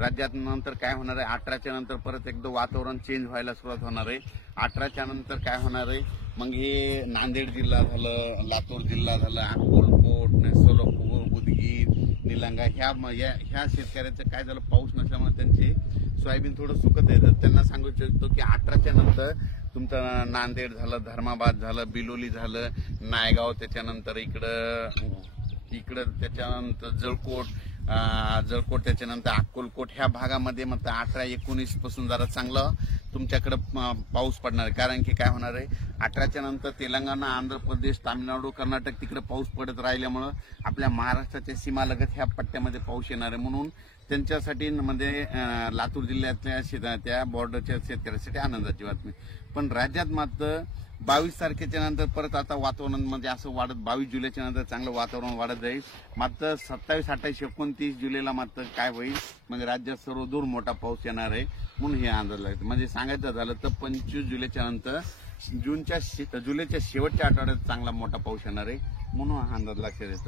राज्यात नंतर काय होणार आहे, 18च्या नंतर परत एकदा वातावरण चेंज व्हायला सुरुवात होणार आहे। 18च्या नंतर काय होणार आहे, मग हे नांदेड जिल्हा झालं, लातूर जिल्हा झाला, अक्कलकोट, सोलापूर, उदगीर, निलंगा ह्या शेतकऱ्यांचं काय झालं, पाऊस नसल्यामुळे त्यांचे सोयाबीन थोडं सुकत आहे। तर त्यांना सांगू इच्छितो की 18च्या नंतर तुमचं नांदेड झालं, धर्माबाद झालं, बिलोली झालं, नायगाव, त्याच्यानंतर इकडं त्याच्यानंतर जळकोट, त्याच्यानंतर अक्कलकोट ह्या भागामध्ये मग 18-19 पासून जरा चांगलं तुमच्याकडे पाऊस पडणार आहे। कारण की काय होणार आहे, 18च्या नंतर तेलंगणा, आंध्र प्रदेश, तामिळनाडू, कर्नाटक तिकडे पाऊस पडत राहिल्यामुळं आपल्या महाराष्ट्राच्या सीमालगत ह्या पट्ट्यामध्ये पाऊस येणार आहे। म्हणून त्यांच्यासाठी म्हणजे लातूर जिल्ह्यातल्या त्या बॉर्डरच्या शेतकऱ्यांसाठी आनंदाची बातमी। पण राज्यात मात्र 22 तारखेच्या नंतर परत आता वातावरण म्हणजे असं वाढत 22 जुलैच्या नंतर चांगलं वातावरण वाढत जाईल। मात्र 27, 28, 29 जुलैला मात्र काय होईल, म्हणजे राज्यात सर्वदूर मोठा पाऊस येणार आहे म्हणून हे अंदाज लागतो। म्हणजे सांगायचं झालं तर 25 जुलैच्या नंतर जुलैच्या शेवटच्या आठवड्यात चांगला मोठा पाऊस येणार आहे म्हणून हा अंदाज लक्षात येतो।